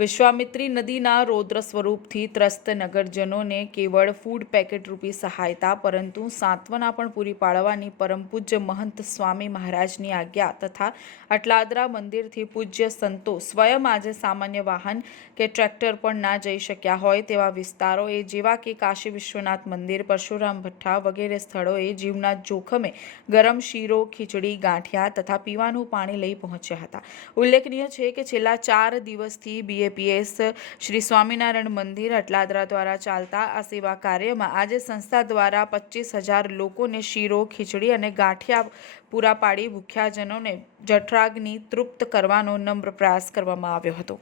વિશ્વામિત્રી નદીના રૌદ્ર સ્વરૂપથી ત્રસ્ત નગરજનોને કેવળ ફૂડ પેકેટ રૂપી સહાયતા પરંતુ સાંત્વના પણ પૂરી પાડવાની પરમ પૂજ્ય મહંત સ્વામી મહારાજની આજ્ઞા તથા અટલાદરા મંદિરથી પૂજ્ય સંતો સ્વયં આજે સામાન્ય વાહન કે ટ્રેક્ટર પણ ના જઈ શક્યા હોય તેવા વિસ્તારોએ જેવા કે કાશી વિશ્વનાથ મંદિર, પરશુરામ ભઠ્ઠા વગેરે સ્થળોએ જીવના જોખમે ગરમ શીરો, ખીચડી, ગાંઠિયા તથા પીવાનું પાણી લઈ પહોંચ્યા હતા। ઉલ્લેખનીય છે કે છેલ્લા 4 દિવસથી BAPS શ્રી સ્વામિનારાયણ મંદિર અટલાદરા દ્વારા ચાલતા આ સેવા કાર્યમાં આજે સંસ્થા દ્વારા 25,000 લોકોને શીરો, ખીચડી અને ગાંઠિયા પૂરા પાડી ભૂખ્યાજનોને જઠરાગ્નિ તૃપ્ત કરવાનો નમ્ર પ્રયાસ કરવામાં આવ્યો હતો।